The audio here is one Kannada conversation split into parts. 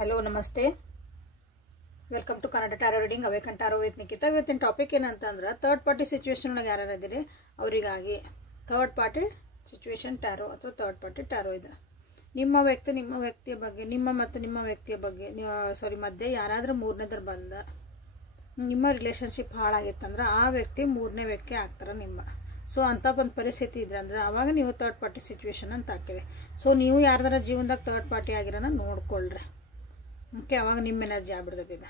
ಹಲೋ ನಮಸ್ತೆ, welcome to Kannada tarot reading awaken tarot with Nikhita. ಇವತ್ತಿನ ಟಾಪಿಕ್ ಏನಂತಂದ್ರೆ ಥರ್ಡ್ ಪಾರ್ಟಿ ಸಿಚುವೇಶನ್ ಒಳಗೆ ಯಾರು ಇದ್ದೀರಿ ಅವರಿಗಾಗಿ ಥರ್ಡ್ ಪಾರ್ಟಿ ಸಿಚುವೇಶನ್ ಟ್ಯಾರೋ ಅಥವಾ ಥರ್ಡ್ ಪಾರ್ಟಿ ಟ್ಯಾರೋ ಇದೆ. ನಿಮ್ಮ ವ್ಯಕ್ತಿಯ ಬಗ್ಗೆ, ನಿಮ್ಮ ವ್ಯಕ್ತಿಯ ಬಗ್ಗೆ ಮಧ್ಯೆ ಯಾರಾದರೂ ಮೂರನೇದ್ರ ಬಂದ ನಿಮ್ಮ ರಿಲೇಷನ್ಶಿಪ್ ಹಾಳಾಗಿತ್ತಂದ್ರೆ ಆ ವ್ಯಕ್ತಿ ಮೂರನೇ ವ್ಯಕ್ತಿ ಆಗ್ತಾರೆ ನಿಮ್ಮ. ಸೊ ಅಂಥ ಒಂದು ಪರಿಸ್ಥಿತಿ ಇದ್ರೆ ಅಂದ್ರೆ ಆವಾಗ ನೀವು ಥರ್ಡ್ ಪಾರ್ಟಿ ಸಿಚುವೇಶನ್ ಅಂತ ಹಾಕಿರಿ. ಸೊ ನೀವು ಯಾರ್ದಾರ ಜೀವನದಾಗ ಥರ್ಡ್ ಪಾರ್ಟಿ ಆಗಿರೋನ ನೋಡ್ಕೊಳ್ರಿ. ಓಕೆ, ಅವಾಗ ನಿಮ್ಮ ಎನರ್ಜಿ ಆಗ್ಬಿಡ್ತೈತಿದೆ.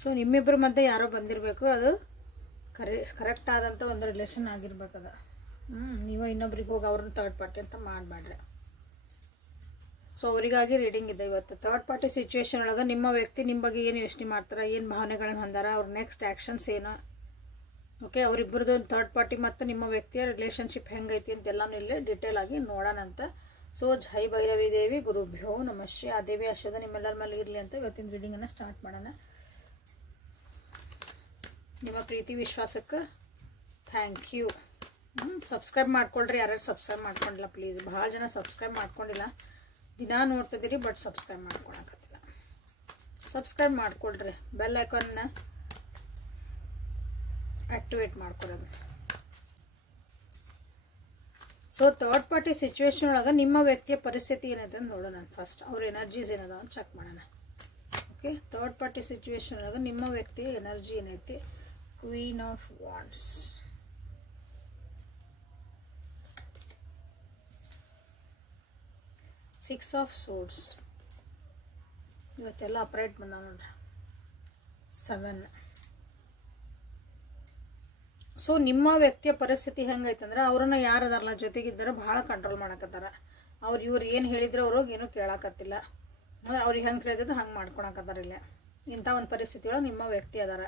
ಸೊ ನಿಮ್ಮಿಬ್ಬರ ಮಧ್ಯೆ ಯಾರೋ ಬಂದಿರಬೇಕು, ಅದು ಕರೆಕ್ಟ್ ಆದಂಥ ಒಂದು ರಿಲೇಷನ್ ಆಗಿರ್ಬೇಕದ. ನೀವು ಇನ್ನೊಬ್ರಿಗೆ ಹೋಗಿ ಅವ್ರನ್ನ ಥರ್ಡ್ ಪಾರ್ಟಿ ಅಂತ ಮಾಡಬೇಡ್ರಿ. ಸೊ ಅವರಿಗಾಗಿ ರೀಡಿಂಗ್ ಇದೆ ಇವತ್ತು. ಥರ್ಡ್ ಪಾರ್ಟಿ ಸಿಚುವೇಶನ್ ಒಳಗೆ ನಿಮ್ಮ ವ್ಯಕ್ತಿ ನಿಮ್ಮ ಬಗ್ಗೆ ಏನು ಯೋಚನೆ ಮಾಡ್ತಾರೆ, ಏನು ಭಾವನೆಗಳನ್ನು ಹೊಂದಾರ, ಅವ್ರ ನೆಕ್ಸ್ಟ್ ಆ್ಯಕ್ಷನ್ಸ್ ಏನು. ಓಕೆ, ಅವರಿಬ್ಬರದ್ದು ಒಂದು ಥರ್ಡ್ ಪಾರ್ಟಿ ಮತ್ತು ನಿಮ್ಮ ವ್ಯಕ್ತಿಯ ರಿಲೇಷನ್ಶಿಪ್ ಹೆಂಗೈತಿ ಅಂತೆಲ್ಲನೂ ಇಲ್ಲೇ ಡೀಟೇಲ್ ಆಗಿ ನೋಡೋಣಂತ. ಸೊ ಜೈ ಭೈರವಿ ದೇವಿ ಗುರುಭ್ಯೋ ನಮಶ್ರೀ. ಆ ದೇವಿ ಆಶೀರ್ವಾದ ನಿಮ್ಮೆಲ್ಲರ ಮೇಲೆ ಇರಲಿ ಅಂತ ಇವತ್ತಿನ ರೀಡಿಂಗನ್ನು ಸ್ಟಾರ್ಟ್ ಮಾಡೋಣ. ನಿಮ್ಮ ಪ್ರೀತಿ ವಿಶ್ವಾಸಕ್ಕೆ ಥ್ಯಾಂಕ್ ಯು. ಸಬ್ಸ್ಕ್ರೈಬ್ ಮಾಡ್ಕೊಳ್ರಿ. ಯಾರ್ಯಾರು ಸಬ್ಸ್ಕ್ರೈಬ್ ಮಾಡ್ಕೊಂಡಿಲ್ಲ ಪ್ಲೀಸ್. ಭಾಳ ಜನ ಸಬ್ಸ್ಕ್ರೈಬ್ ಮಾಡ್ಕೊಂಡಿಲ್ಲ, ದಿನ ನೋಡ್ತಿದ್ದೀರಿ ಬಟ್ ಸಬ್ಸ್ಕ್ರೈಬ್ ಮಾಡ್ಕೊಳಕತ್ತಿಲ್ಲ. ಸಬ್ಸ್ಕ್ರೈಬ್ ಮಾಡ್ಕೊಳ್ರಿ, ಬೆಲ್ ಐಕಾನ್ನ ಆಕ್ಟಿವೇಟ್ ಮಾಡ್ಕೊಳೋದು. ಸೊ ಥರ್ಡ್ ಪಾರ್ಟಿ ಸಿಚುವೇಶನ್ ಒಳಗೆ ನಿಮ್ಮ ವ್ಯಕ್ತಿಯ ಪರಿಸ್ಥಿತಿ ಏನೈತೆ ಅಂತ ನೋಡೋಣ. ಫಸ್ಟ್ ಅವ್ರ ಎನರ್ಜೀಸ್ ಏನದ ಅಂತ ಚೆಕ್ ಮಾಡೋಣ. ಓಕೆ, ಥರ್ಡ್ ಪಾರ್ಟಿ ಸಿಚುವೇಶನ್ ಒಳಗೆ ನಿಮ್ಮ ವ್ಯಕ್ತಿಯ ಎನರ್ಜಿ ಏನೈತಿ. Queen of wands, six of swords, ಇವತ್ತೆಲ್ಲ ಅಪ್ರೈಟ್ ಬಂದ ನೋಡ್ರಿ. 7. ಸೊ ನಿಮ್ಮ ವ್ಯಕ್ತಿಯ ಪರಿಸ್ಥಿತಿ ಹೆಂಗೈತಂದ್ರೆ ಅವ್ರನ್ನ ಯಾರದಾರಲ್ಲ ಜೊತೆಗಿದ್ದಾರೆ ಭಾಳ ಕಂಟ್ರೋಲ್ ಮಾಡಕತ್ತಾರ. ಇವ್ರು ಏನು ಹೇಳಿದ್ರೆ ಅವ್ರಿಗೆ ಏನೂ ಕೇಳಾಕತ್ತಿಲ್ಲ. ಅಂದ್ರೆ ಅವ್ರಿಗೆ ಹೆಂಗೆ ಕೇಳಿದ್ದು ಹಂಗೆ ಮಾಡ್ಕೊಳಕತ್ತಾರ. ಇಲ್ಲ ಇಂಥ ಒಂದು ಪರಿಸ್ಥಿತಿ ಒಳಗೆ ನಿಮ್ಮ ವ್ಯಕ್ತಿ ಅದಾರ.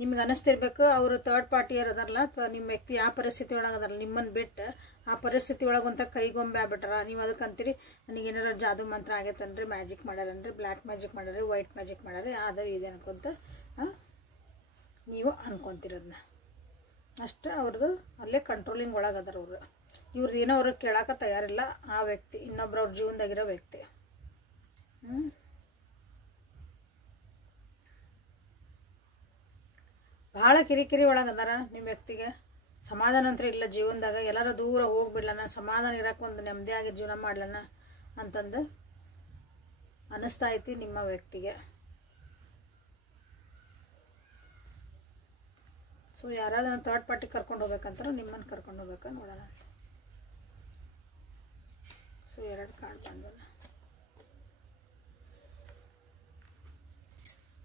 ನಿಮ್ಗೆ ಅನ್ನಿಸ್ತಿರ್ಬೇಕು ಅವರು ಥರ್ಡ್ ಪಾರ್ಟಿಯರ್ ಅದಾರಲ್ಲ ಅಥವಾ ನಿಮ್ಮ ವ್ಯಕ್ತಿ ಯಾವ ಪರಿಸ್ಥಿತಿ ಒಳಗೆ ಅದಾರಲ್ಲ, ನಿಮ್ಮನ್ನು ಬಿಟ್ಟು ಆ ಪರಿಸ್ಥಿತಿ ಒಳಗೆ ಒಂಥ ಕೈಗೊಂಬೆ ಆಗ್ಬಿಟ್ಟಾರ. ನೀವು ಅದಕ್ಕೆ ಅಂತೀರಿ ನನಗೇನಾರ ಜಾದು ಮಂತ್ರ ಆಗೈತನ್ರಿ, ಮ್ಯಾಜಿಕ್ ಮಾಡ್ಯಾರನ್ರಿ, ಬ್ಲ್ಯಾಕ್ ಮ್ಯಾಜಿಕ್ ಮಾಡ್ಯಾರಿ, ವೈಟ್ ಮ್ಯಾಜಿಕ್ ಮಾಡ್ಯಾರಿ, ಅದು ಇದೆ ಅನ್ಕೊಂತ ನೀವು ಅನ್ಕೊಂತಿರೋದನ್ನ ಅಷ್ಟು. ಅವ್ರದ್ದು ಅಲ್ಲೇ ಕಂಟ್ರೋಲಿಂಗ್ ಒಳಗೆ ಅದಾರ ಅವರು. ಇವ್ರದ್ದು ಏನೋ ಅವ್ರಿಗೆ ಕೇಳೋಕೆ ತಯಾರಿಲ್ಲ ಆ ವ್ಯಕ್ತಿ, ಇನ್ನೊಬ್ರು ಅವ್ರ ಜೀವನದಾಗಿರೋ ವ್ಯಕ್ತಿ. ಭಾಳ ಕಿರಿಕಿರಿ ಒಳಗೆ ಅದಾರ ನಿಮ್ಮ ವ್ಯಕ್ತಿಗೆ. ಸಮಾಧಾನ ಅಂತ ಇಲ್ಲ ಜೀವನದಾಗ. ಎಲ್ಲರೂ ದೂರ ಹೋಗ್ಬಿಡ್ಲನ, ಸಮಾಧಾನ ಇರೋಕೆ ಒಂದು ನೆಮ್ಮದಿಯಾಗಿ ಜೀವನ ಮಾಡ್ಲನ ಅಂತಂದು ಅನ್ನಿಸ್ತಾ ಐತಿ ನಿಮ್ಮ ವ್ಯಕ್ತಿಗೆ. ಸೊ ಯಾರಾದ್ರೂ ಥರ್ಡ್ ಪಾರ್ಟಿ ಕರ್ಕೊಂಡು ಹೋಗ್ಬೇಕಂತಾರೆ ನಿಮ್ಮನ್ನು ಕರ್ಕೊಂಡು ಹೋಗ್ಬೇಕಾ ನೋಡೋಣ. ಸೊ 2 ಕಾರ್ಡ್ ಬಂದಲ್ಲ.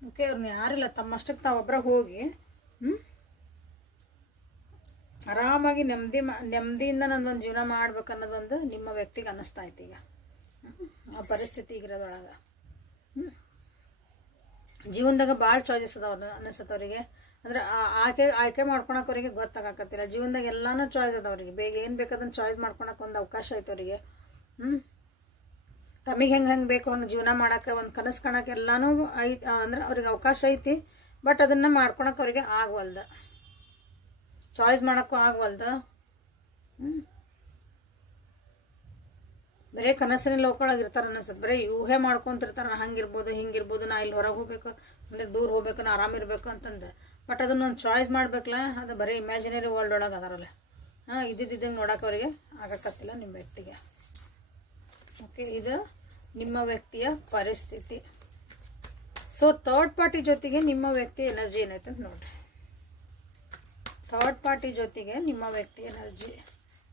ಓಕೆ, ಅವ್ರನ್ನ ಯಾರಿಲ್ಲ, ತಮ್ಮಷ್ಟಕ್ಕೆ ತಾವೊಬ್ಬರ ಹೋಗಿ ಆರಾಮಾಗಿ ನೆಮ್ಮದಿಯಿಂದ ನನ್ನೊಂದು ಜೀವನ ಮಾಡ್ಬೇಕನ್ನೋದೊಂದು ನಿಮ್ಮ ವ್ಯಕ್ತಿಗೆ ಅನ್ನಿಸ್ತಾ ಐತಿ ಈಗ ಆ ಪರಿಸ್ಥಿತಿ ಇರೋದ್ರೊಳಗೆ. ಜೀವನದಾಗ ಭಾಳ ಚಾಯ್ಸಸ್ ಅದಾವ ಅನ್ನಿಸ್ತದೆ ಅವರಿಗೆ. ಅಂದ್ರೆ ಆಯ್ಕೆ ಮಾಡ್ಕೊಳಕ್ಕೆ ಅವರಿಗೆ ಗೊತ್ತಾಗಕತ್ತಿಲ್ಲ. ಜೀವನದಾಗ ಎಲ್ಲಾನು ಚಾಯ್ಸ್ ಅದ ಅವರಿಗೆ. ಬೇಗ ಏನು ಬೇಕದನ್ನು ಚಾಯ್ಸ್ ಮಾಡ್ಕೊಳಕ್ಕೆ ಒಂದು ಅವಕಾಶ ಐತೆ ಅವರಿಗೆ. ತಮಗೆ ಹೆಂಗೆ ಬೇಕು ಹಂಗೆ ಜೀವನ ಮಾಡೋಕ್ಕೆ, ಒಂದು ಕನಸು ಕಾಣಕ್ಕೆ ಎಲ್ಲಾನು ಐತಿ. ಅಂದ್ರೆ ಅವ್ರಿಗೆ ಅವಕಾಶ ಐತಿ, ಬಟ್ ಅದನ್ನು ಮಾಡ್ಕೊಳಕ್ಕೆ ಅವ್ರಿಗೆ ಆಗವಲ್ದು, ಚಾಯ್ಸ್ ಮಾಡೋಕ್ಕೂ ಆಗವಲ್ದು. ಬರೀ ಕನಸಿನ ಲೋಕಳಾಗಿರ್ತಾರೆ ಅನ್ಸುತ್ತೆ. ಬರೀ ಊಹೆ ಮಾಡ್ಕೊತಿರ್ತಾರೆ, ನಾ ಹಂಗಿರ್ಬೋದು ಹಿಂಗಿರ್ಬೋದು, ನಾ ಇಲ್ಲಿ ಹೊರಗೆ ಹೋಗ್ಬೇಕು ಅಂದರೆ ದೂರ ಹೋಗ್ಬೇಕು, ನಾ ಆರಾಮಿರ್ಬೇಕು ಅಂತಂದು. ಬಟ್ ಅದನ್ನೊಂದು ಚಾಯ್ಸ್ ಮಾಡ್ಬೇಕಲ್ಲ, ಅದು ಬರೀ ಇಮ್ಯಾಜಿನರಿ ವರ್ಲ್ಡ್ ಒಳಗೆ ಅದಾರಲ್ಲ. ಇದ್ದಿದ್ದಂಗೆ ನೋಡೋಕೆ ಅವರಿಗೆ ಆಗಕತ್ತಿಲ್ಲ ನಿಮ್ಮ ವ್ಯಕ್ತಿಗೆ. ಓಕೆ, ಇದು ನಿಮ್ಮ ವ್ಯಕ್ತಿಯ ಪರಿಸ್ಥಿತಿ. ಸೊ ಥರ್ಡ್ ಪಾರ್ಟಿ ಜೊತೆಗೆ ನಿಮ್ಮ ವ್ಯಕ್ತಿಯ ಎನರ್ಜಿ ಏನೈತೆ ಅಂತ ನೋಡ್ರಿ. ಥರ್ಡ್ ಪಾರ್ಟಿ ಜೊತೆಗೆ ನಿಮ್ಮ ವ್ಯಕ್ತಿ ಎನರ್ಜಿ,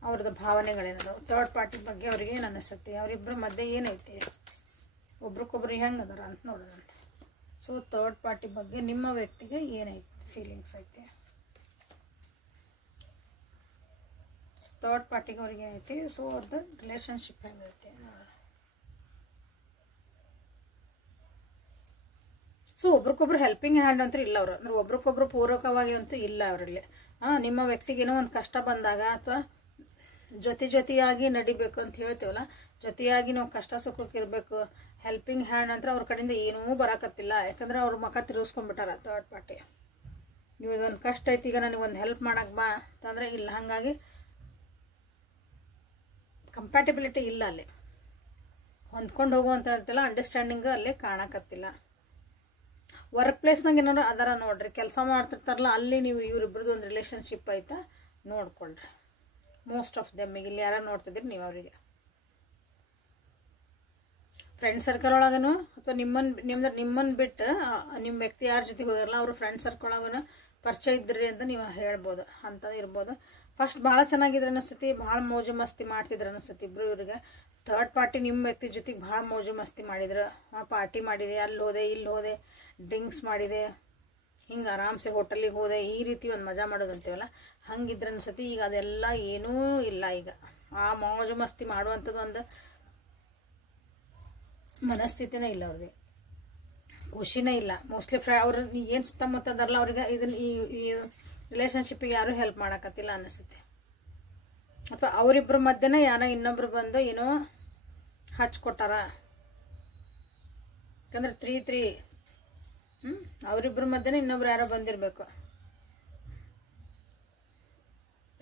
ಅವ್ರದ್ದು ಭಾವನೆಗಳೇನದು, ಥರ್ಡ್ ಪಾರ್ಟಿ ಬಗ್ಗೆ ಅವ್ರಿಗೆ ಏನು ಅನ್ನಿಸುತ್ತೆ, ಅವರಿಬ್ಬರ ಮಧ್ಯೆ ಏನೈತಿ, ಒಬ್ರಿಗೊಬ್ರು ಹೆಂಗೆ ಅದಾರ ಅಂತ ನೋಡೋಣ. ಸೊ ಥರ್ಡ್ ಪಾರ್ಟಿ ಬಗ್ಗೆ ನಿಮ್ಮ ವ್ಯಕ್ತಿಗೆ ಏನೈತಿ ಫೀಲಿಂಗ್ಸ್ ಐತಿ, ಥರ್ಡ್ ಪಾರ್ಟಿಗೆ ಅವ್ರಿಗೆ ಏನೈತಿ. ಸೊ ಅವ್ರದ್ದು ರಿಲೇಷನ್ಶಿಪ್ ಹೆಂಗೈತಿ. ಸೊ ಒಬ್ರಿಗೊಬ್ರು ಹೆಲ್ಪಿಂಗ್ ಹ್ಯಾಂಡ್ ಅಂತೂ ಇಲ್ಲ ಅವರು. ಅಂದ್ರೆ ಒಬ್ರಿಗೊಬ್ರು ಪೂರಕವಾಗಿ ಅಂತೂ ಇಲ್ಲ ಅವರಲ್ಲಿ. ನಿಮ್ಮ ವ್ಯಕ್ತಿಗೇನೋ ಒಂದು ಕಷ್ಟ ಬಂದಾಗ ಅಥವಾ ಜೊತೆಯಾಗಿ ನಡಿಬೇಕು ಅಂತ ಹೇಳ್ತೀವಲ್ಲ, ಜೊತೆಯಾಗಿ ನಾವು ಕಷ್ಟ ಸುಖಕ್ಕೆ ಇರಬೇಕು. ಹೆಲ್ಪಿಂಗ್ ಹ್ಯಾಂಡ್ ಅಂದ್ರೆ ಅವ್ರ ಕಡೆಯಿಂದ ಏನೂ ಬರೋಕತ್ತಿಲ್ಲ. ಯಾಕಂದ್ರೆ ಅವ್ರ ಮುಖ ತಿರುಗಿಸ್ಕೊಂಡ್ಬಿಟ್ಟಾರ ಥರ್ಡ್ ಪಾರ್ಟಿ. ಇವ್ರದೊಂದು ಕಷ್ಟ ಐತಿ, ಈಗ ನನಗೆ ಒಂದು ಹೆಲ್ಪ್ ಮಾಡಕ್ಕೆ ಬಾ ಅಂತಂದರೆ ಇಲ್ಲ. ಹಾಗಾಗಿ ಕಂಪ್ಯಾಟಿಬಿಲಿಟಿ ಇಲ್ಲ ಅಲ್ಲಿ. ಹೊಂದ್ಕೊಂಡು ಹೋಗುವಂಥ ಅಂಡರ್ಸ್ಟ್ಯಾಂಡಿಂಗ್ ಅಲ್ಲೇ ಕಾಣಕತ್ತಿಲ್ಲ. ವರ್ಕ್ ಪ್ಲೇಸ್ನಾಗ ಏನಾರು ಅದರ ನೋಡ್ರಿ, ಕೆಲಸ ಮಾಡ್ತಿರ್ತಾರಲ್ಲ ಅಲ್ಲಿ ನೀವು ಇವರಿಬ್ರದ್ದು ಒಂದು ರಿಲೇಷನ್ಶಿಪ್ ಐತಾ ನೋಡ್ಕೊಳ್ರಿ. ಮೋಸ್ಟ್ ಆಫ್ ದೆಮ್ ಇಲ್ಲಿ ಯಾರು ನೋಡ್ತಿದ್ರಿ ನೀವು ಅವರಿಗೆ ಫ್ರೆಂಡ್ ಸರ್ಕಲ್ ಒಳಗನು ಅಥವಾ ನಿಮ್ಮನ್ನು ಬಿಟ್ಟು ನಿಮ್ಮ ವ್ಯಕ್ತಿ ಯಾರ ಜೊತೆ ಹೋಗಿರಲ್ಲ ಅವ್ರ ಫ್ರೆಂಡ್ ಸರ್ಕಲ್ ಒಳಗೂ ಪರಿಚಯ ಇದ್ರಿ ಅಂತ ನೀವು ಹೇಳ್ಬೋದು, ಅಂತ ಇರ್ಬೋದು. ಫಸ್ಟ್ ಭಾಳ ಚೆನ್ನಾಗಿದ್ರೆ ಅನಿಸ್ತೈತಿ, ಭಾಳ ಮೋಜು ಮಸ್ತಿ ಮಾಡ್ತಿದ್ರು ಅನಿಸ್ತೈತಿ ಇಬ್ಬರು ಇವ್ರಿಗೆ. ಥರ್ಡ್ ಪಾರ್ಟಿ ನಿಮ್ಮ ವ್ಯಕ್ತಿ ಜೊತೆಗೆ ಭಾಳ ಮೋಜು ಮಸ್ತಿ ಮಾಡಿದ್ರು, ಪಾರ್ಟಿ ಮಾಡಿದೆ, ಅಲ್ಲಿ ಹೋದೆ ಇಲ್ಲಿ ಹೋದೆ, ಡ್ರಿಂಕ್ಸ್ ಮಾಡಿದೆ, ಹಿಂಗೆ ಆರಾಮ್ಸೆ ಹೋಟೆಲಿಗೆ ಹೋದೆ, ಈ ರೀತಿ ಒಂದು ಮಜಾ ಮಾಡೋದು ಅಂತೀವಲ್ಲ ಹಂಗಿದ್ರೆ ಅನಿಸ್ತೈತಿ. ಈಗ ಅದೆಲ್ಲ ಏನೂ ಇಲ್ಲ. ಈಗ ಆ ಮೋಜು ಮಸ್ತಿ ಮಾಡುವಂಥದ್ದು ಒಂದು ಮನಸ್ಥಿತಿನೇ ಇಲ್ಲ ಅವ್ರಿಗೆ, ಖುಷಿನೇ ಇಲ್ಲ. ಮೋಸ್ಟ್ಲಿ ಅವ್ರು ಏನು ಸುತ್ತಮುತ್ತ ಅದಾರಲ್ಲ ಅವ್ರಿಗೆ ಇದನ್ನ ಈ ರಿಲೇಷನ್ಶಿಪ್ಪಿಗೆ ಯಾರೂ ಹೆಲ್ಪ್ ಮಾಡೋಕತ್ತಿಲ್ಲ ಅನ್ನಿಸುತ್ತೆ. ಅಥವಾ ಅವರಿಬ್ಬರ ಮಧ್ಯೆನೇ ಯಾರೋ ಇನ್ನೊಬ್ರು ಬಂದು ಏನೋ ಹಚ್ಕೊಟ್ಟಾರ. ಯಾಕಂದ್ರೆ 3-3 ಅವರಿಬ್ಬರ ಮಧ್ಯೆನೇ ಇನ್ನೊಬ್ರು ಯಾರೋ ಬಂದಿರಬೇಕು.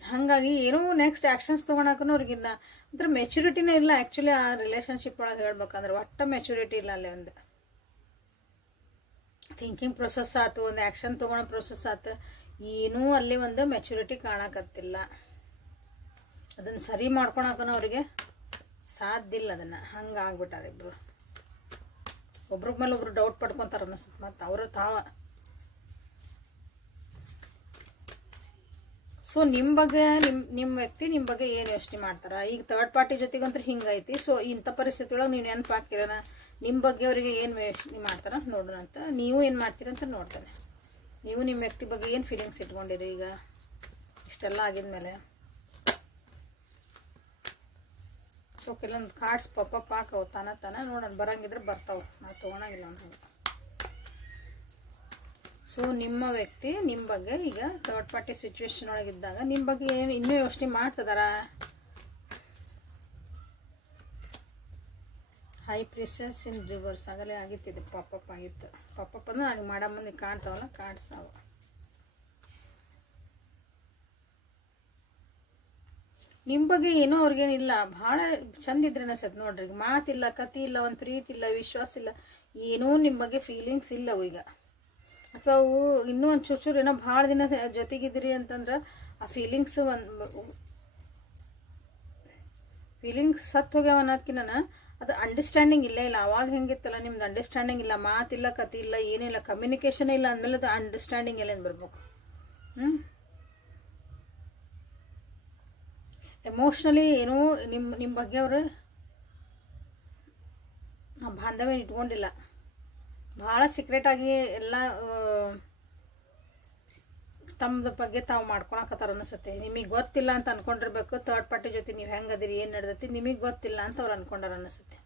ಹಾಗಾಗಿ ಏನೋ ನೆಕ್ಸ್ಟ್ ಆ್ಯಕ್ಷನ್ಸ್ ತೊಗೊಳಕ್ಕೂ ಅವ್ರಿಗಿಲ್ಲ, ಒಂಥರ ಮೆಚುರಿಟಿನೇ ಇಲ್ಲ. ಆ್ಯಕ್ಚುಲಿ ಆ ರಿಲೇಷನ್ಶಿಪ್ ಒಳಗೆ ಹೇಳ್ಬೇಕಂದ್ರೆ ಒಟ್ಟ ಮೆಚುರಿಟಿ ಇಲ್ಲ ಅಲ್ಲಿ. ಒಂದು ಥಿಂಕಿಂಗ್ ಪ್ರೊಸೆಸ್ ಆಯ್ತು, ಒಂದು ಆ್ಯಕ್ಷನ್ ತೊಗೊಳೋ ಪ್ರೊಸೆಸ್ ಆಯ್ತು, ಏನೂ ಅಲ್ಲಿ ಒಂದು ಮೆಚುರಿಟಿ ಕಾಣಕತ್ತಿಲ್ಲ. ಅದನ್ನು ಸರಿ ಮಾಡ್ಕೊಳಕ್ಕೂ ಅವರಿಗೆ ಸಾಧ್ಯ ಇಲ್ಲ. ಅದನ್ನು ಹಂಗೆ ಆಗ್ಬಿಟ್ಟಾರೆ ಇಬ್ಬರು. ಒಬ್ರ ಮೇಲೆ ಒಬ್ರು ಡೌಟ್ ಪಡ್ಕೊತಾರೆ ಅನ್ನಿಸುತ್ತೆ. ಮತ್ತು ಅವರು ಸೊ ನಿಮ್ಮ ಬಗ್ಗೆ ನಿಮ್ಮ ವ್ಯಕ್ತಿ ನಿಮ್ಮ ಬಗ್ಗೆ ಏನು ಯೋಚನೆ ಮಾಡ್ತಾರೆ. ಈಗ ಥರ್ಡ್ ಪಾರ್ಟಿ ಜೊತೆಗಂತೂ ಹಿಂಗೈತಿ. ಸೊ ಇಂಥ ಪರಿಸ್ಥಿತಿ ಒಳಗೆ ನೀವು ನೆನಪು ಹಾಕಿರೋಣ ನಿಮ್ಮ ಬಗ್ಗೆ ಅವರಿಗೆ ಏನು ಯೋಚನೆ ಮಾಡ್ತಾರ ಅಂತ ನೋಡೋಣ ಅಂತ. ನೀವು ಏನು ಮಾಡ್ತೀರಂತ ನೋಡ್ತಾನೆ. ನೀವು ನಿಮ್ಮ ವ್ಯಕ್ತಿ ಬಗ್ಗೆ ಏನು ಫೀಲಿಂಗ್ಸ್ ಇಟ್ಕೊಂಡಿರಿ ಈಗ ಇಷ್ಟೆಲ್ಲ ಆಗಿದ್ಮೇಲೆ. ಸೊ ಕೆಲವೊಂದು ಕಾರ್ಡ್ಸ್ ಪಾಪಪ್ ಹಾಕವು ತಾನ ನೋಡೋಣ, ಬರಂಗಿದ್ರೆ ಬರ್ತಾವೆ, ನಾವು ತೊಗೊಳಂಗಿಲ್ಲ ಅಂತ. ಸೊ ನಿಮ್ಮ ವ್ಯಕ್ತಿ ನಿಮ್ಮ ಬಗ್ಗೆ ಈಗ ಥರ್ಡ್ ಪಾರ್ಟಿ ಸಿಚುವೇಶನ್ ಒಳಗಿದ್ದಾಗ ನಿಮ್ಮ ಬಗ್ಗೆ ಏನು ಇನ್ನೂ ಯೋಚನೆ ಮಾಡ್ತಿದಾರ. ಹೈ ಪ್ರಿಸೆಸ್ ಇನ್ ರಿವರ್ಸ್ ಆಗಲೇ ಆಗಿತ್ತಿದೆ, ಪಾಪಪ್ ಆಗಿತ್ತು. ಪಾಪಪ್ ಅಂದ್ರೆ ನನಗೆ ಮಾಡೋ ಮಂದಿ ಕಾಣ್ತಾವಲ್ಲ ಕಾರ್ಡ್ಸ್ ಅವು. ನಿಮ್ಮ ಬಗ್ಗೆ ಏನೋ ಅವ್ರಿಗೇನಿಲ್ಲ, ಭಾಳ ಚಂದ ಇದ್ರೆ ಅನ್ಸತ್ತೆ ನೋಡ್ರಿ. ಮಾತಿಲ್ಲ, ಕತಿ ಇಲ್ಲ, ಒಂದು ಪ್ರೀತಿ ಇಲ್ಲ, ವಿಶ್ವಾಸ ಇಲ್ಲ, ಏನೂ ನಿಮ್ಮ ಬಗ್ಗೆ ಫೀಲಿಂಗ್ಸ್ ಇಲ್ಲವು ಈಗ. ಅಥವಾ ಅವು ಇನ್ನೂ ಒಂದು ಚೂರು ಏನೋ ಭಾಳ ದಿನ ಜೊತೆಗಿದ್ರಿ ಅಂತಂದ್ರೆ ಆ ಫೀಲಿಂಗ್ಸ್ ಸತ್ತು ಹೋಗ್ಯಾವ ಅನ್ನೋದಕ್ಕಿನ್ನ ಅದು ಅಂಡರ್ಸ್ಟ್ಯಾಂಡಿಂಗ್ ಇಲ್ಲೇ ಇಲ್ಲ. ಅವಾಗ ಹೆಂಗಿತ್ತಲ್ಲ ನಿಮ್ದು ಅಂಡರ್ಸ್ಟ್ಯಾಂಡಿಂಗ್ ಇಲ್ಲ, ಮಾತಿಲ್ಲ, ಕತಿ ಇಲ್ಲ, ಏನಿಲ್ಲ, ಕಮ್ಯುನಿಕೇಷನ್ ಇಲ್ಲ ಅಂದಮೇಲೆ ಅದು ಅಂಡರ್ಸ್ಟ್ಯಾಂಡಿಂಗ್ ಎಲ್ಲಿಂದ ಬರ್ಬೇಕು. ಎಮೋಷ್ನಲಿ ಏನೋ ನಿಮ್ಮ ಬಗ್ಗೆ ಅವರು ಬಾಂಧವ್ಯ ಇಟ್ಕೊಂಡಿಲ್ಲ. ಭಾಳ ಸೀಕ್ರೆಟಾಗಿ ಎಲ್ಲ ತಮ್ಮದ ಬಗ್ಗೆ ತಾವು ಮಾಡ್ಕೊಳಕತ್ತಾರ ಅನಿಸುತ್ತೆ. ನಿಮಗೆ ಗೊತ್ತಿಲ್ಲ ಅಂತ ಅನ್ಕೊಂಡಿರ್ಬೇಕು. ಥರ್ಡ್ ಪಾರ್ಟಿ ಜೊತೆ ನೀವು ಹೆಂಗದಿರಿ, ಏನು ನಡೆದೈತಿ ನಿಮಗೆ ಗೊತ್ತಿಲ್ಲ ಅಂತ ಅವ್ರು ಅನ್ಕೊಂಡಾರ ಅನಿಸುತ್ತೆ.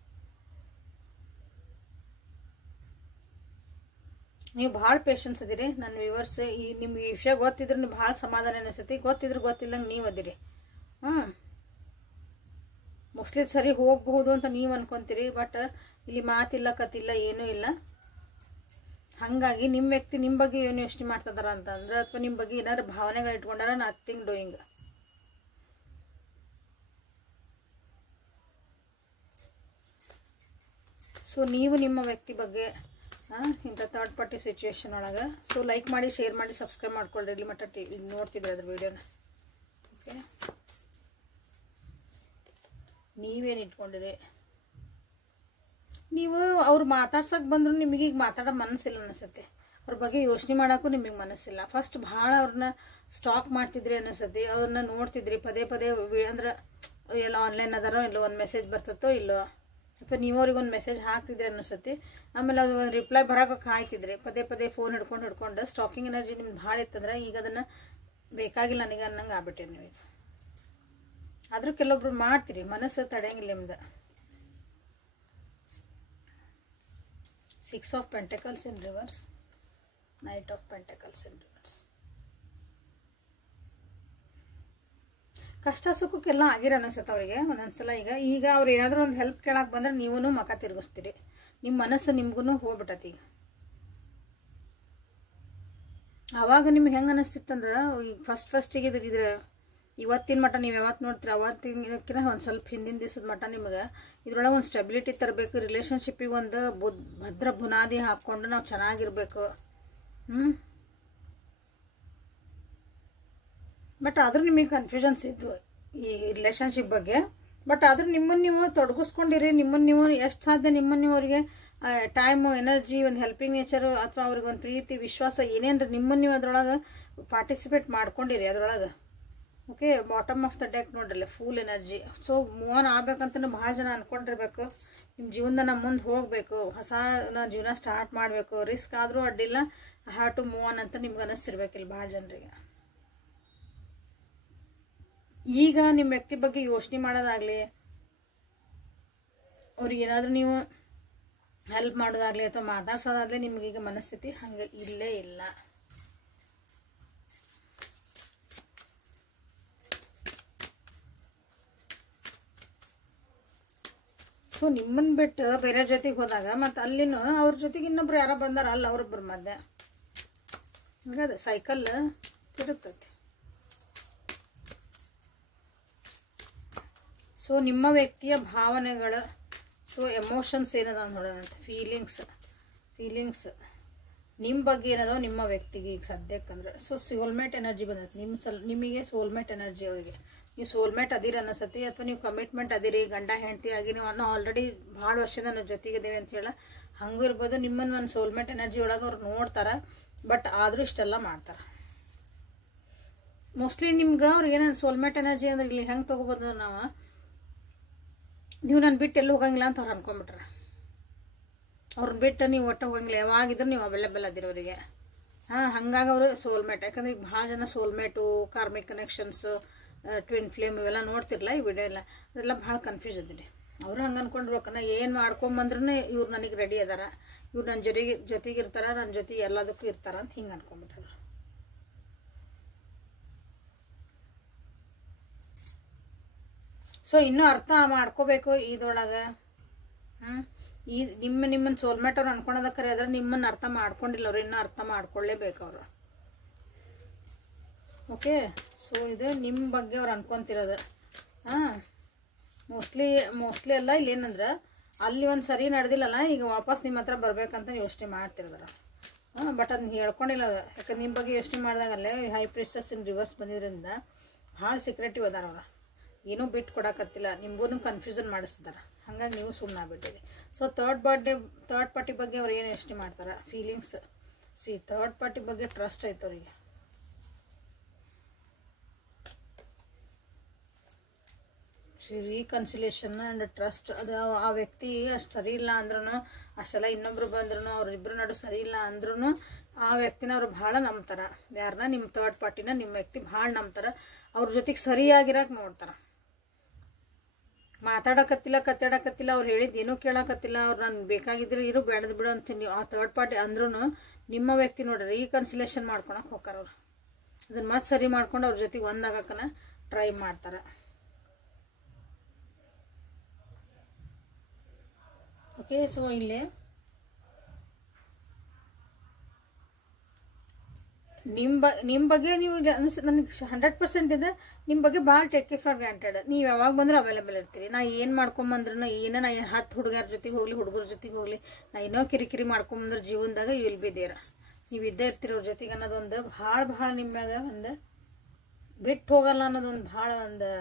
ನೀವು ಭಾಳ ಪೇಷನ್ಸ್ ಅದಿರಿ ನನ್ನ ವ್ಯೂವರ್ಸ್. ನಿಮ್ಗೆ ಈ ವಿಷಯ ಗೊತ್ತಿದ್ರೆ ನೀವು ಭಾಳ ಸಮಾಧಾನ ಅನಿಸುತ್ತೆ. ಗೊತ್ತಿದ್ರೆ ಗೊತ್ತಿಲ್ಲಂಗೆ ನೀವು ಅದಿರಿ. ಮೋಸ್ಟ್ಲಿ ಸರಿ ಹೋಗಬಹುದು ಅಂತ ನೀವು ಅನ್ಕೊಂತೀರಿ. ಬಟ್ ಇಲ್ಲಿ ಮಾತಿಲ್ಲ, ಕತಿಲ್ಲ, ಏನೂ ಇಲ್ಲ. ಹಾಗಾಗಿ ನಿಮ್ಮ ವ್ಯಕ್ತಿ ನಿಮ್ಮ ಬಗ್ಗೆ ಏನು ಯೋಚನೆ ಮಾಡ್ತಿದಾರ ಅಂತಂದ್ರೆ, ಅಥವಾ ನಿಮ್ಮ ಬಗ್ಗೆ ಏನಾದ್ರು ಭಾವನೆಗಳು ಇಟ್ಕೊಂಡಾರ, ನಥಿಂಗ್ ಡೂಯಿಂಗ್. ಸೊ ನೀವು ನಿಮ್ಮ ವ್ಯಕ್ತಿ ಬಗ್ಗೆ ಇಂಥ ಥರ್ಡ್ ಪಾರ್ಟಿ ಸಿಚುವೇಶನ್ ಒಳಗೆ ಸೊ ಲೈಕ್ ಮಾಡಿ, ಶೇರ್ ಮಾಡಿ, ಸಬ್ಸ್ಕ್ರೈಬ್ ಮಾಡ್ಕೊಳ್ರಿ. ಇಲ್ಲಿ ಮಟ್ಟ ನೋಡ್ತಿದ್ರೆ ಅದ್ರ ವಿಡಿಯೋನ. ಓಕೆ, ನೀವೇನು ಇಟ್ಕೊಂಡಿರಿ? ನೀವು ಅವ್ರು ಮಾತಾಡ್ಸಕ್ಕೆ ಬಂದ್ರು ನಿಮಗೆ ಈಗ ಮಾತಾಡೋ ಮನಸ್ಸಿಲ್ಲ ಅನಿಸುತ್ತೆ. ಅವ್ರ ಬಗ್ಗೆ ಯೋಚನೆ ಮಾಡೋಕ್ಕೂ ನಿಮಗೆ ಮನಸ್ಸಿಲ್ಲ. ಫಸ್ಟ್ ಭಾಳ ಅವ್ರನ್ನ ಸ್ಟಾಕ್ ಮಾಡ್ತಿದ್ರಿ ಅನಿಸುತ್ತೆ. ಅವ್ರನ್ನ ನೋಡ್ತಿದ್ರಿ ಪದೇ ಪದೇ. ಅಂದ್ರೆ ಎಲ್ಲ ಆನ್ಲೈನ್ ಅದಾರೋ ಇಲ್ಲೋ, ಒಂದು ಮೆಸೇಜ್ ಬರ್ತತ್ತೋ ಇಲ್ಲೋ, ಅಥವಾ ನೀವು ಅವ್ರಿಗೆ ಒಂದು ಮೆಸೇಜ್ ಹಾಕ್ತಿದ್ರಿ ಅನಿಸುತ್ತೆ. ಆಮೇಲೆ ಅದು ಒಂದು ರಿಪ್ಲೈ ಬರೋಕೆ ಹಾಯ್ತಿದ್ರಿ. ಪದೇ ಪದೇ ಫೋನ್ ಹಿಡ್ಕೊಂಡು ಸ್ಟಾಕಿಂಗ್ ಎನರ್ಜಿ ನಿಮ್ಗೆ ಭಾಳ ಇತ್ತಂದ್ರೆ ಈಗ ಅದನ್ನು ಬೇಕಾಗಿಲ್ಲ ನನಗೆ ಅನ್ನಂಗೆ ಆಗ್ಬಿಟ್ಟಿರಿ ನೀವು. ಆದರೂ ಕೆಲವೊಬ್ರು ಮಾಡ್ತೀರಿ, ಮನಸ್ಸು ತಡೆಯಂಗಿಲ್ಲ ನಿಮ್ದು. 6 of Pentacles in reverse, Knight of Pentacles in reverse. ಕಷ್ಟ ಸುಖಕ್ಕೆಲ್ಲ ಆಗಿರ ಅನಿಸುತ್ತೆ ಅವರಿಗೆ ಒಂದೊಂದ್ಸಲ. ಈಗ ಅವ್ರು ಏನಾದರೂ ಒಂದು ಹೆಲ್ಪ್ ಕೇಳಕ್ಕೆ ಬಂದ್ರೆ ನೀವೂ ಮಕ ತಿರುಗಿಸ್ತೀರಿ. ನಿಮ್ಮ ಮನಸ್ಸು ನಿಮ್ಗೂ ಹೋಗ್ಬಿಟ್ಟತಿ. ಈಗ ಆವಾಗ ನಿಮ್ಗೆ ಹೆಂಗೆ ಅನಿಸ್ತಿತ್ತಂದ್ರೆ, ಈಗ ಫಸ್ಟಿಗೆ ಇದ್ರ ಇವತ್ತಿನ ಮಟ್ಟ ನೀವು ಯಾವತ್ತು ನೋಡ್ತೀರಿ ಅವತ್ತಿನಕ್ಕಿಂತ ಒಂದು ಸ್ವಲ್ಪ ಹಿಂದಿನ ದಿವಸದ ಮಟ್ಟ ನಿಮಗೆ ಇದ್ರೊಳಗೆ ಒಂದು ಸ್ಟೆಬಿಲಿಟಿ ತರಬೇಕು. ರಿಲೇಷನ್ಶಿಪ್ಪಿಗೆ ಒಂದು ಭದ್ರ ಬುನಾದಿ ಹಾಕ್ಕೊಂಡು ನಾವು ಚೆನ್ನಾಗಿರ್ಬೇಕು. ಬಟ್ ಆದರೂ ನಿಮಗೆ ಕನ್ಫ್ಯೂಷನ್ಸ್ ಇದ್ವು ಈ ರಿಲೇಷನ್ಶಿಪ್ ಬಗ್ಗೆ. ಬಟ್ ಆದರೂ ನಿಮ್ಮನ್ನು ನೀವು ತೊಡಗಿಸ್ಕೊಂಡಿರಿ. ನಿಮ್ಮನ್ನು ನೀವು ಎಷ್ಟು ಸಾಧ್ಯ ನಿಮ್ಮನ್ನು ನೀವು ಅವರಿಗೆ ಟೈಮು, ಎನರ್ಜಿ, ಒಂದು ಹೆಲ್ಪಿಂಗ್ ನೇಚರು ಅಥವಾ ಅವ್ರಿಗೆ ಒಂದು ಪ್ರೀತಿ, ವಿಶ್ವಾಸ ಏನೇನು ನಿಮ್ಮನ್ನು ನೀವು ಅದ್ರೊಳಗೆ ಪಾರ್ಟಿಸಿಪೇಟ್ ಮಾಡ್ಕೊಂಡಿರಿ ಅದರೊಳಗೆ. Okay, bottom of the deck ನೋಡ್ರಲ್ಲ, full energy. So move on ಆಗ್ಬೇಕಂತ ಭಾಳ ಜನ ಅಂದ್ಕೊಂಡಿರ್ಬೇಕು. ನಿಮ್ಮ ಜೀವನದ ಮುಂದೆ ಹೋಗಬೇಕು, ಹೊಸ ಜೀವನ ಸ್ಟಾರ್ಟ್ ಮಾಡಬೇಕು, ರಿಸ್ಕ್ ಆದರೂ ಅಡ್ಡಿಲ್ಲ, I have to move on ಅಂತ ನಿಮ್ಗೆ ಅನ್ನಿಸ್ತಿರ್ಬೇಕಿಲ್ಲ ಭಾಳ ಜನರಿಗೆ. ಈಗ ನಿಮ್ಮ ವ್ಯಕ್ತಿ ಬಗ್ಗೆ ಯೋಚನೆ ಮಾಡೋದಾಗಲಿ, ಅವ್ರಿಗೆ ಏನಾದರೂ ನೀವು ಹೆಲ್ಪ್ ಮಾಡೋದಾಗಲಿ ಅಥವಾ ಮಾತಾಡ್ಸೋದಾಗಲಿ ನಿಮಗೀಗ ಮನಸ್ಥಿತಿ ಹಂಗೆ ಇಲ್ಲೇ ಇಲ್ಲ. ಸೊ ನಿಮ್ಮನ್ನು ಬಿಟ್ಟು ಬೇರೆ ಜೊತೆಗೆ ಹೋದಾಗ ಮತ್ತು ಅಲ್ಲಿನೂ ಅವ್ರ ಜೊತೆಗೆ ಇನ್ನೊಬ್ರು ಯಾರೋ ಬಂದಾರ, ಅಲ್ಲ ಅವರೊಬ್ಬರ ಮಧ್ಯೆ ಹಂಗದ ಸೈಕಲ್ ತಿರುಗ್ತೈತಿ. ಸೊ ನಿಮ್ಮ ವ್ಯಕ್ತಿಯ ಭಾವನೆಗಳು, ಸೊ ಎಮೋಷನ್ಸ್ ಏನದ ನೋಡೋಣ, ಫೀಲಿಂಗ್ಸ್ ನಿಮ್ಮ ಬಗ್ಗೆ ಏನದಾವ ನಿಮ್ಮ ವ್ಯಕ್ತಿಗೆ ಈಗ ಸದ್ಯಕ್ಕಂದ್ರೆ. ಸೊ ಸೋಲ್ಮೇಟ್ ಎನರ್ಜಿ ಬಂದೈತೆ ನಿಮಗೆ ಸೋಲ್ಮೇಟ್ ಎನರ್ಜಿ. ಅವರಿಗೆ ನೀವು ಸೋಲ್ಮೇಟ್ ಅದಿರಿ ಅನ್ನಿಸತಿ, ಅಥವಾ ನೀವು ಕಮಿಟ್ಮೆಂಟ್ ಅದಿರಿ, ಗಂಡ ಹೆಂಡತಿ ಆಗಿ ನೀವು ಆಲ್ರೆಡಿ ಭಾಳ ವರ್ಷದಿಂದ ನಾವು ಜೊತೆಗಿದ್ದೀವಿ ಅಂತ ಹೇಳ ಹಂಗೂ ಇರ್ಬೋದು. ನಿಮ್ಮನ್ನು ಒಂದು ಸೋಲ್ಮೇಟ್ ಎನರ್ಜಿ ಒಳಗೆ ಅವ್ರು ನೋಡ್ತಾರೆ. ಬಟ್ ಆದರೂ ಇಷ್ಟೆಲ್ಲ ಮಾಡ್ತಾರೆ. ಮೋಸ್ಟ್ಲಿ ನಿಮ್ಗೆ ಅವ್ರಿಗೆ ಏನೋ ಸೋಲ್ಮೇಟ್ ಎನರ್ಜಿ ಅಂದ್ರೆ ಇಲ್ಲಿ ಹೆಂಗೆ ತೊಗೋಬೋದು ನಾವು, ನೀವು ನಾನು ಬಿಟ್ಟು ಎಲ್ಲಿ ಹೋಗಂಗಿಲ್ಲ ಅಂತ ಅವ್ರು ಅನ್ಕೊಂಡ್ಬಿಟ್ರೆ, ಅವ್ರನ್ನ ಬಿಟ್ಟು ನೀವು ಒಟ್ಟು ಹೋಗಂಗಿಲ್ಲ, ಯಾವಾಗಿದ್ರು ನೀವು ಅವೈಲೇಬಲ್ ಅದಿರಿ ಅವರಿಗೆ. ಹಂಗಾಗಿ ಅವರು ಸೋಲ್ಮೇಟ್. ಯಾಕಂದ್ರೆ ಈಗ ಭಾಳ ಜನ ಸೋಲ್ಮೇಟು, ಕಾರ್ಮಿಕ್ ಕನೆಕ್ಷನ್ಸು, ಟ್ವಿನ್ ಫ್ಲೇಮ್ ಇವೆಲ್ಲ ನೋಡ್ತಿರಲ್ಲ ಈ ವಿಡಿಯೋ ಎಲ್ಲ, ಅದೆಲ್ಲ ಭಾಳ ಕನ್ಫ್ಯೂಸ್ ಅದಿರಿ. ಅವರು ಹಂಗೆ ಅಂದ್ಕೊಂಡಿರ್ಬೇಕನ್ನ, ಏನು ಮಾಡ್ಕೊಂಬಂದ್ರೂ ಇವ್ರು ನನಗೆ ರೆಡಿ ಅದಾರ, ಇವ್ರು ನನ್ನ ಜೊತೆಗೆ ಇರ್ತಾರ, ನನ್ನ ಜೊತೆಗೆ ಎಲ್ಲದಕ್ಕೂ ಇರ್ತಾರ ಅಂತ ಹಿಂಗೆ ಅನ್ಕೊಂಡ್ಬಿಟ್ಟಾರ. ಸೊ ಇನ್ನೂ ಅರ್ಥ ಮಾಡ್ಕೋಬೇಕು ಇದ್ರೊಳಗೆ. ಈ ನಿಮ್ಮನ್ನು ಸೋಲ್ಮೇಟ್ ಅವ್ರು ಅನ್ಕೊಳೋದ ಖರೆ ಆದ್ರೆ ನಿಮ್ಮನ್ನು ಅರ್ಥ ಮಾಡ್ಕೊಂಡಿಲ್ಲ ಅವ್ರು, ಇನ್ನೂ ಅರ್ಥ ಮಾಡ್ಕೊಳ್ಳೇಬೇಕು ಅವರು. ಓಕೆ, ಸೊ ಇದು ನಿಮ್ಮ ಬಗ್ಗೆ ಅವ್ರು ಅನ್ಕೊತಿರೋದು. ಮೋಸ್ಟ್ಲಿ ಅಲ್ಲ, ಇಲ್ಲಿ ಏನಂದ್ರೆ ಅಲ್ಲಿ ಒಂದು ಸರಿ ನಡೆದಿಲ್ಲಲ್ಲ, ಈಗ ವಾಪಸ್ ನಿಮ್ಮ ಹತ್ರ ಬರ್ಬೇಕಂತ ಯೋಚನೆ ಮಾಡ್ತಿರ್ದಾರ. ಬಟ್ ಅದನ್ನ ಹೇಳ್ಕೊಂಡಿಲ್ಲ ಅದು. ಯಾಕಂದ್ರೆ ನಿಮ್ಮ ಬಗ್ಗೆ ಯೋಚನೆ ಮಾಡಿದಾಗಲ್ಲೇ ಹೈ ಪ್ರಿಸ್ಟೆಸ್ ಇನ್ ರಿವರ್ಸ್ ಬಂದಿದ್ದರಿಂದ ಭಾಳ ಸೀಕ್ರೆಟಿವ್ ಅದಾರ ಅವ್ರು. ಏನೂ ಬಿಟ್ಟು ಕೊಡಕತ್ತಿಲ್ಲ, ನಿಮ್ಗೂ ಕನ್ಫ್ಯೂಷನ್ ಮಾಡಿಸ್ತಾರೆ. ಹಾಗಾಗಿ ನೀವು ಸುಮ್ಮನೆ ಆಗ್ಬಿಟ್ಟಿರಿ. ಸೊ ಥರ್ಡ್ ಪಾರ್ಟಿ ಬಗ್ಗೆ ಅವ್ರು ಏನು ಯೋಚನೆ ಮಾಡ್ತಾರೆ, ಫೀಲಿಂಗ್ಸ್. ಥರ್ಡ್ ಪಾರ್ಟಿ ಬಗ್ಗೆ ಟ್ರಸ್ಟ್ ಐತೆ ಅವರಿಗೆ. Reconciliation and trust. ಅದು ಆ ವ್ಯಕ್ತಿ ಅಷ್ಟು ಸರಿ ಇಲ್ಲ ಅಂದ್ರೂ, ಅಷ್ಟೆಲ್ಲ ಇನ್ನೊಬ್ರು ಬಂದ್ರೂ, ಅವ್ರಿಬ್ಬರು ನಡು ಸರಿ ಇಲ್ಲ ಅಂದ್ರೂ ಆ ವ್ಯಕ್ತಿನ ಅವ್ರು ಭಾಳ ನಂಬ್ತಾರೆ. ಯಾರನ್ನ ನಿಮ್ಮ ಥರ್ಡ್ ಪಾರ್ಟಿನ ನಿಮ್ಮ ವ್ಯಕ್ತಿ ಭಾಳ ನಂಬ್ತಾರೆ. ಅವ್ರ ಜೊತೆಗೆ ಸರಿಯಾಗಿರಕ್ಕೆ ನೋಡ್ತಾರೆ. ಕತ್ತಾಡಕತ್ತಿಲ್ಲ, ಅವ್ರು ಹೇಳಿದ್ದು ಏನೂ ಕೇಳಕತ್ತಿಲ್ಲ, ಅವ್ರು ನಾನು ಬೇಕಾಗಿದ್ರೆ ಇರು ಬೇಡದು ಬಿಡು ಅಂತೀನಿ ಆ ಥರ್ಡ್ ಪಾರ್ಟಿ ಅಂದ್ರೂ ನಿಮ್ಮ ವ್ಯಕ್ತಿ ನೋಡ್ರಿ ರೀಕನ್ಸಿಲೇಷನ್ ಮಾಡ್ಕೊಳಕ್ಕೆ ಹೋಗ್ತಾರೆ ಅವ್ರು. ಅದನ್ನು ಮತ್ತೆ ಸರಿ ಮಾಡ್ಕೊಂಡು ಅವ್ರ ಜೊತೆಗೆ ಒಂದಾಗಕ್ಕನ ಟ್ರೈ ಮಾಡ್ತಾರೆ. ಓಕೆ, ಸೊ ಇಲ್ಲಿ ನಿಮ್ಮ ಬಗ್ಗೆ ನೀವು ನನಗೆ 100% ಇದೆ. ನಿಮ್ಮ ಬಗ್ಗೆ ಭಾಳ ಟೇಕ್ ಇಟ್ ಫಾರ್ ಗ್ರಾಂಟೆಡ್. ನೀವು ಯಾವಾಗ ಬಂದರೂ ಅವೈಲೇಬಲ್ ಇರ್ತೀರಿ. ನಾ ಏನು ಮಾಡ್ಕೊಂಬಂದ್ರೂ, ನಾ 10 ಹುಡುಗರ ಜೊತೆಗೆ ಹೋಗಲಿ, ಹುಡುಗರ ಜೊತೆಗೆ ಹೋಗಲಿ, ನಾ ಏನೋ ಕಿರಿಕಿರಿ ಮಾಡ್ಕೊಂಬಂದ್ರೆ ಜೀವನದಾಗ ವಿಲ್ ಬಿ ದೇರ್. ನೀವು ಇದ್ದೇ ಇರ್ತೀರಿ ಅವ್ರ ಜೊತೆಗೆ ಅನ್ನೋದೊಂದು ಭಾಳ ನಿಮ್ಮಾಗ ಒಂದು ಬಿಟ್ಟು ಹೋಗಲ್ಲ ಅನ್ನೋದೊಂದು ಭಾಳ ಒಂದು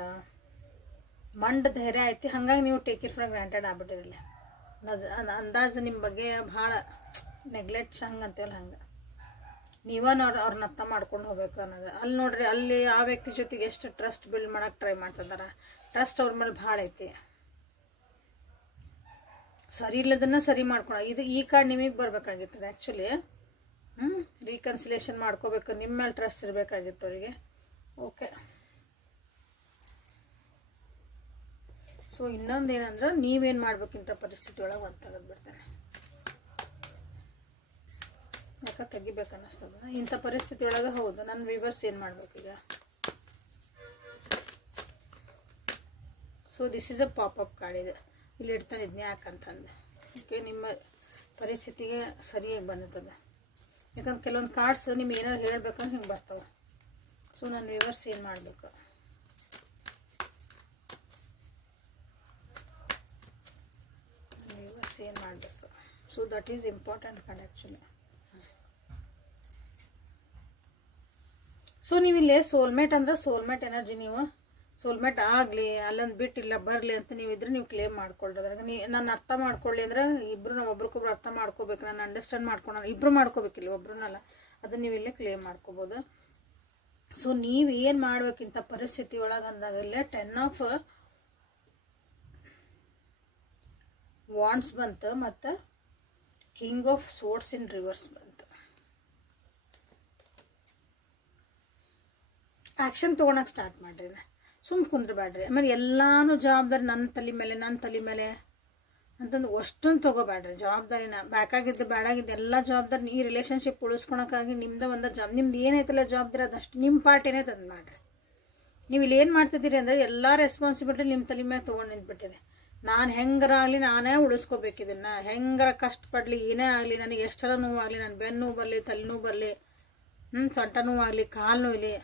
ಮಂಡ ಧೈರ್ಯ ಐತಿ. ಹಾಗಾಗಿ ನೀವು ಟೇಕ್ ಇಟ್ ಫಾರ್ ಗ್ರಾಂಟೆಡ್ ಆಗ್ಬಿಟ್ಟಿರಲಿಲ್ಲ. ಅಂದಾಜು ನಿಮ್ಮ ಬಗ್ಗೆ ಭಾಳ ನೆಗ್ಲೆಕ್ಟ್ ಹಂಗೆ ಅಂತೇಳಿ ಹಂಗೆ ಅವ್ರನ್ನ ಅರ್ಥ ಮಾಡ್ಕೊಂಡು ಹೋಗ್ಬೇಕು ಅನ್ನೋದು. ಅಲ್ಲಿ ನೋಡ್ರಿ, ಅಲ್ಲಿ ಆ ವ್ಯಕ್ತಿ ಜೊತೆಗೆ ಎಷ್ಟು ಟ್ರಸ್ಟ್ ಬಿಲ್ಡ್ ಮಾಡೋಕೆ ಟ್ರೈ ಮಾಡ್ತಿದ್ದಾರೆ. ಟ್ರಸ್ಟ್ ಅವ್ರ ಮೇಲೆ ಭಾಳ ಐತಿ. ಸರಿ ಇಲ್ಲದನ್ನ ಸರಿ ಮಾಡ್ಕೊಳ. ಈ ಕಾರ್ಡ್ ನಿಮಗೆ ಬರ್ಬೇಕಾಗಿರ್ತದೆ ಆ್ಯಕ್ಚುಲಿ. ರೀಕನ್ಸಿಲೇಷನ್ ಮಾಡ್ಕೋಬೇಕು, ನಿಮ್ಮ ಮೇಲೆ ಟ್ರಸ್ಟ್ ಇರಬೇಕಾಗಿತ್ತು ಅವರಿಗೆ. ಓಕೆ, ಸೊ ಇನ್ನೊಂದು ಏನಂದ್ರೆ ನೀವೇನು ಮಾಡ್ಬೇಕಿಂತ ಪರಿಸ್ಥಿತಿ ಒಳಗೆ ಒಂದು ತೆಗೆದ್ಬಿಡ್ತೇನೆ. ಯಾಕೆ ತೆಗಿಬೇಕು ಅನ್ನಿಸ್ತದ ಇಂಥ ಪರಿಸ್ಥಿತಿ ಒಳಗೆ. ಹೌದು, ನನ್ನ ವ್ಯೂವರ್ಸ್ ಏನು ಮಾಡ್ಬೇಕೀಗ? So this is a popup card. ಇದು ಇಲ್ಲಿ ಇಡ್ತಾನೆ ಇದನ್ನ ಯಾಕಂತಂದು. ಓಕೆ, ನಿಮ್ಮ ಪರಿಸ್ಥಿತಿಗೆ ಸರಿಯಾಗಿ ಬಂದಿರ್ತದೆ. ಯಾಕಂದ್ರೆ ಕೆಲವೊಂದು ಕಾರ್ಡ್ಸ್ ನಿಮ್ಗೆ ಏನಾರು ಹೇಳ್ಬೇಕಂದ್ರೆ ಹಿಂಗೆ ಬರ್ತಾವೆ. ಸೊ ನನ್ನ ವ್ಯೂವರ್ಸ್ ಏನು ಮಾಡಬೇಕು? ನೆಕ್ಸ್ಟ್ ಏನು ಮಾಡಬೇಕು. So that is important card actually. So ನೀವಿಲ್ಲಿ ಸೋಲ್ಮೇಟ್ ಅಂದ್ರೆ ಸೋಲ್ಮೇಟ್ ಎನರ್ಜಿ, ನೀವು ಸೋಲ್ಮೇಟ್ ಆಗಲಿ ಅಲ್ಲೊಂದು ಬಿಟ್ಟಿಲ್ಲ ಬರಲಿ ಅಂತ ನೀವಿದ್ರೆ ನೀವು ಕ್ಲೇಮ್ ಮಾಡ್ಕೊಳ್ರಿ. ಅದ್ರಾಗ ನಾನು ಅರ್ಥ ಮಾಡ್ಕೊಳ್ಳಿ ಅಂದ್ರೆ ಇಬ್ಬರು ನಾವು ಒಬ್ರಿಗೊಬ್ರು ಅರ್ಥ ಮಾಡ್ಕೋಬೇಕು, ನಾನು ಅಂಡರ್ಸ್ಟ್ಯಾಂಡ್ ಮಾಡ್ಕೊಂಡು ಇಬ್ಬರು ಮಾಡ್ಕೋಬೇಕಿಲ್ಲ, ಒಬ್ರನ್ನಲ್ಲ. ಅದನ್ನು ನೀವು ಇಲ್ಲೇ ಕ್ಲೇಮ್ ಮಾಡ್ಕೋಬೋದು. ಸೊ ನೀವು ಏನು ಮಾಡ್ಬೇಕಿಂತ ಪರಿಸ್ಥಿತಿ ಒಳಗೆ ಅಂದಾಗ ಇಲ್ಲೇ 10 ಆಫ್ ವಾಂಡ್ಸ್ ಬಂತು ಮತ್ತು ಕಿಂಗ್ ಆಫ್ ಸೋರ್ಡ್ಸ್ ಇನ್ ರಿವರ್ಸ್ ಬಂತು. ಆ್ಯಕ್ಷನ್ ತೊಗೊಳಕ್ಕೆ ಸ್ಟಾರ್ಟ್ ಮಾಡಿರಿ, ಸುಮ್ಮನೆ ಕುಂದ್ರಬೇಡ್ರಿ. ಆಮೇಲೆ ಎಲ್ಲಾನು ಜವಾಬ್ದಾರಿ ನನ್ನ ತಲೆ ಮೇಲೆ ಅಂತಂದು ಅಷ್ಟೊಂದು ತೊಗೋಬೇಡ್ರಿ. ಜವಾಬ್ದಾರಿನ ಬೇಕಾಗಿದ್ದು ಬೇಡಾಗಿದ್ದು ಎಲ್ಲ ಜವಾಬ್ದಾರಿ ಈ ರಿಲೇಷನ್ಶಿಪ್ ಉಳಿಸ್ಕೊಳಕ್ಕಾಗಿ ನಿಮ್ದು ಒಂದು ನಿಮ್ದು ಏನೈತಲ್ಲ ಜವಾಬ್ದಾರಿ ಅದಷ್ಟು ನಿಮ್ಮ ಪಾರ್ಟ್ ಏನೈತೆ ಅದು ಮಾಡಿರಿ. ನೀವು ಇಲ್ಲಿ ಏನು ಮಾಡ್ತಿದ್ದೀರಿ ಅಂದರೆ ಎಲ್ಲ ರೆಸ್ಪಾನ್ಸಿಬಿಲಿಟಿ ನಿಮ್ಮ ತಲೆ ಮೇಲೆ ತೊಗೊಂಡು ನಿಂತ್ಬಿಟ್ಟಿರಿ. ನಾನು ಹೆಂಗರಾಗಲಿ ನಾನೇ ಉಳಿಸ್ಕೋಬೇಕು ಇದನ್ನು, ಹೆಂಗಾರ ಕಷ್ಟಪಡಲಿ ಏನೇ ಆಗಲಿ, ನನಗೆ ಎಷ್ಟರ ನೋವಾಗಲಿ, ನನ್ನ ಬೆನ್ನು ನೋವು ಬರಲಿ, ತಲೆನೋವು ಬರಲಿ, ಸೊಂಟ ನೋವಾಗಲಿ, ಕಾಲು ನೋವಲಿ,